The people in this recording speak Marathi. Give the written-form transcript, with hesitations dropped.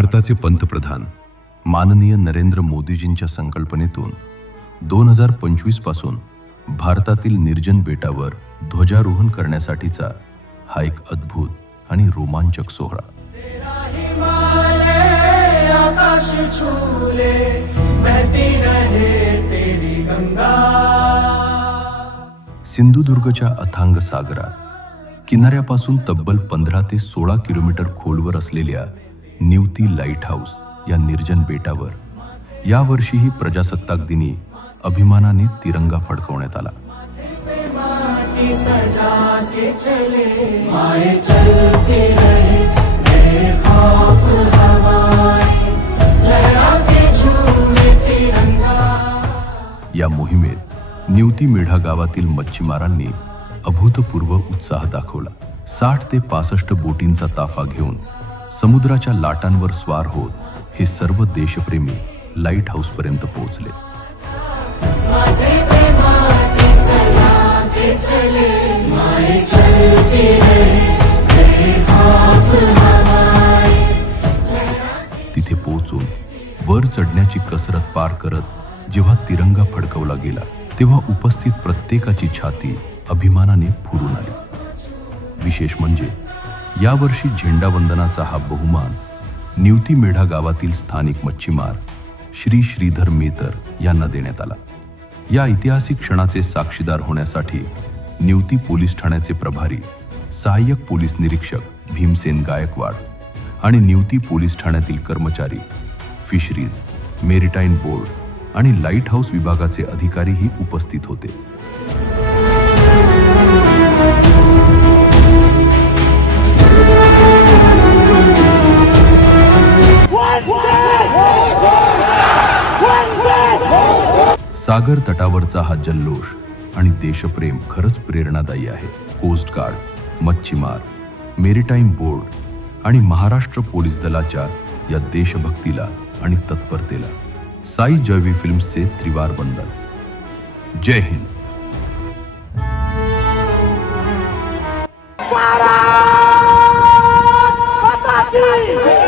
भारताचे पंतप्रधान माननीय नरेंद्र मोदीजींच्या संकल्पनेतून 2025 पासून भारतातील निर्जन बेटावर ध्वजारोहण करण्यासाठीचा हा एक अद्भुत आणि रोमांचक सोहळा। सिंधुदुर्गच्या अथांग सागरात किनाऱ्यापासून तब्बल 15 ते 16 किलोमीटर खोलवर असलेल्या निवती लाईट हाऊस या निर्जन बेटावर यावर्षीही प्रजासत्ताक दिनी अभिमानाने तिरंगा फडकवण्यात आला। या मोहिमेत निवती मेढा गावातील मच्छीमारांनी अभूतपूर्व उत्साह दाखवला। 60 ते 65 बोटींचा ताफा घेऊन समुद्राच्या लाटांवर स्वार होत हे सर्व देशप्रेमी लाईट हाऊस पर्यंत पोहोचले। तिथे पोहोचून वर चढण्याची कसरत पार करत जेव्हा तिरंगा फडकवला गेला तेव्हा उपस्थित प्रत्येकाची छाती अभिमानाने फुरून आली। विशेष म्हणजे यावर्षी झेंडावंदनाचा हा बहुमान निवती मेढा गावातील स्थानिक मच्छीमार श्री श्रीधर मेतर यांना देण्यात आला। या ऐतिहासिक क्षणाचे साक्षीदार होण्यासाठी निवती पोलीस ठाण्याचे प्रभारी सहाय्यक पोलीस निरीक्षक भीमसेन गायकवाड आणि निवती पोलीस ठाण्यातील कर्मचारी, फिशरीज, मेरिटाईम बोर्ड आणि लाईट हाऊस विभागाचे अधिकारीही उपस्थित होते। सागर तटावरचा हा जल्लोष आणि देशप्रेम खरंच प्रेरणादायी आहे। कोस्ट गार्ड, मच्छीमार, मेरिटाईम बोर्ड आणि महाराष्ट्र पोलीस दलाच्या या देशभक्तीला आणि तत्परतेला साई जयवी फिल्म्सचे त्रिवार वंदन। जय हिंद। भारत माता की